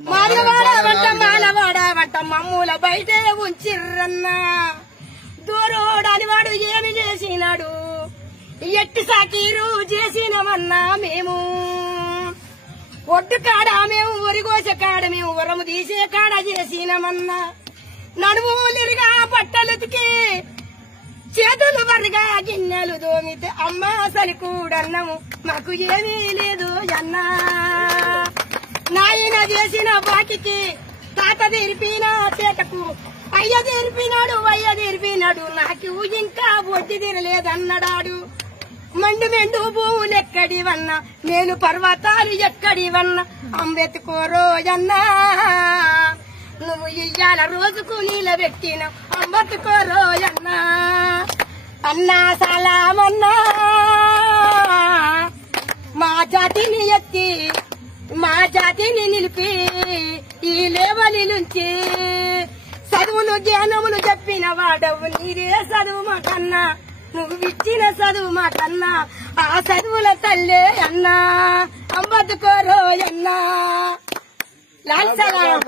మాలవాడ మాలవాడ మమ్ముల బయటే ఉంచిర్రన్నా దూరోడని వాడు ఏమి చేసినాడు ఎట్టి సాకీరు చేసినమన్నా మేము ఒడ్డు కాడ మేము ఒరిగోస కాడ మేము ఉరము తీసే కాడ చేసినమన్నా నడుములిరిగా బట్టలుతికి చేతులు వరగా గిన్నెలు దోమితే అమ్మా సరికూడన్నము మాకు ఏమీ లేదు అన్నా నాయన చేసిన బాకికి తాత తీర్పిన చేతకు అయ్య తీర్పినాడు నాకు ఇంకా వడ్డీ తీరలేదన్నడాడు మెండు భూములెక్కడివన్నా నేను పర్వతాలు ఎక్కడివన్నా అంబెత్తుకోరోయన్నా నువ్వు ఇయ్యాల రోజుకు నీళ్ళ పెట్టిన అంబెత్తుకోరోయన్నా అన్నా సలామన్నా మా జాతిని ఎత్తి మా జాతిని నిలిపి ఈ లేవలి నుంచి చదువులు జ్ఞానములు చెప్పిన వాడవు నీరే చదువు మాకన్నా నువ్వు ఇచ్చిన చదువు మాకన్నా ఆ చదువుల తల్లే అన్నా అంబెత్తుకోరోయన్నా లాల్ సలాం